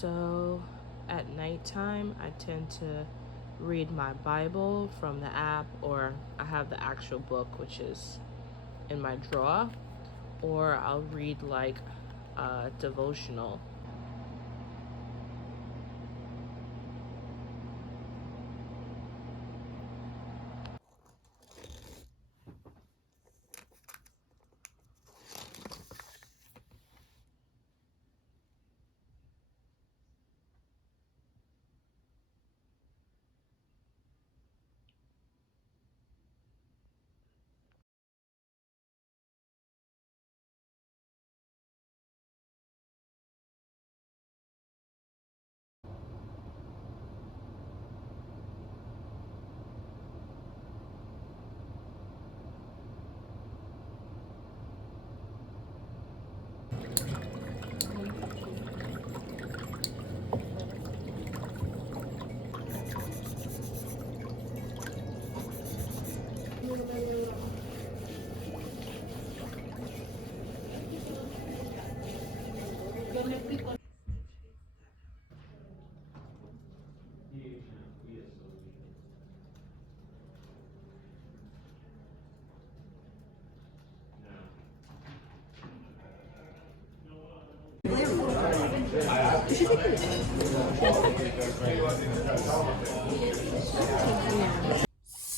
So at nighttime, I tend to read my Bible from the app, or I have the actual book, which is in my drawer, or I'll read like a devotional.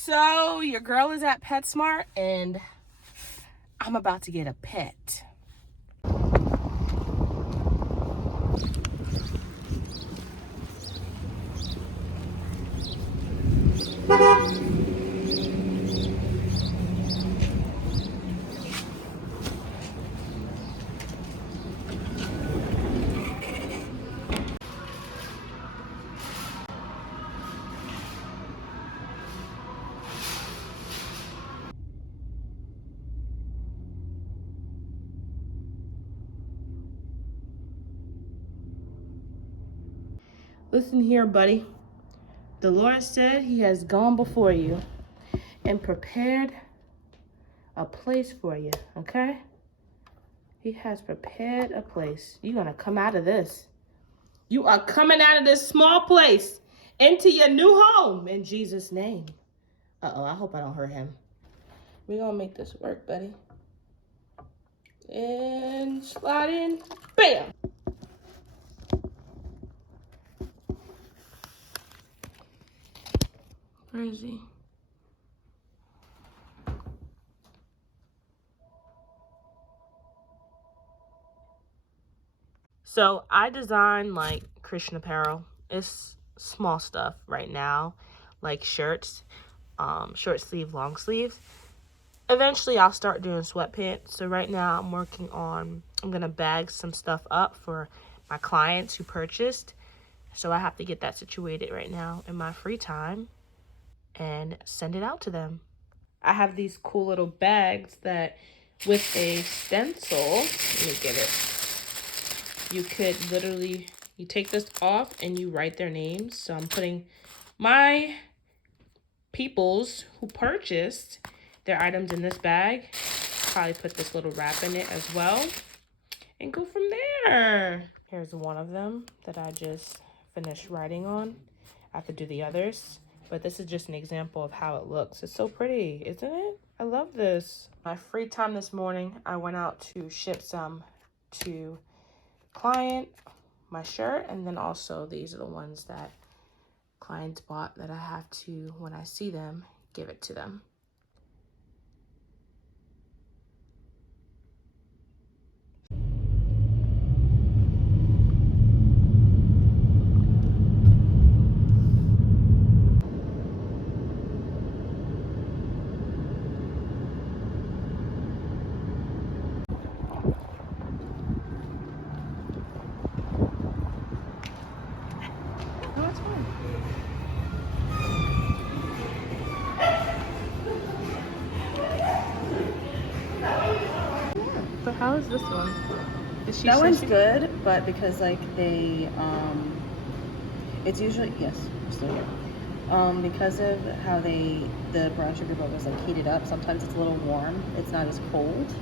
So your girl is at PetSmart and I'm about to get a pet. Listen here, buddy. The Lord said he has gone before you and prepared a place for you, okay? He has prepared a place. You're gonna come out of this. You are coming out of this small place into your new home in Jesus' name. Uh-oh, I hope I don't hurt him. We're gonna make this work, buddy. And slide in, bam! Where is he? So I design like Christian apparel. It's small stuff right now, like shirts, short sleeve, long sleeves. Eventually I'll start doing sweatpants. So right now I'm gonna bag some stuff up for my clients who purchased. So I have to get that situated right now in my free time and send it out to them. I have these cool little bags that with a stencil, let me get it. You could literally, you take this off and you write their names. So I'm putting my peoples who purchased their items in this bag. Probably put this little wrap in it as well and go from there. Here's one of them that I just finished writing on. I have to do the others, but this is just an example of how it looks. It's so pretty, isn't it? I love this. My free time this morning, I went out to ship some to client, my shirt, and then also these are the ones that clients bought that I have to, when I see them, give it to them. No, it's fine. But how is this one? That one's good, but because like they, it's usually, yes, we're still here. Because of how the brown sugar boba is like heated up, sometimes it's a little warm. It's not as cold.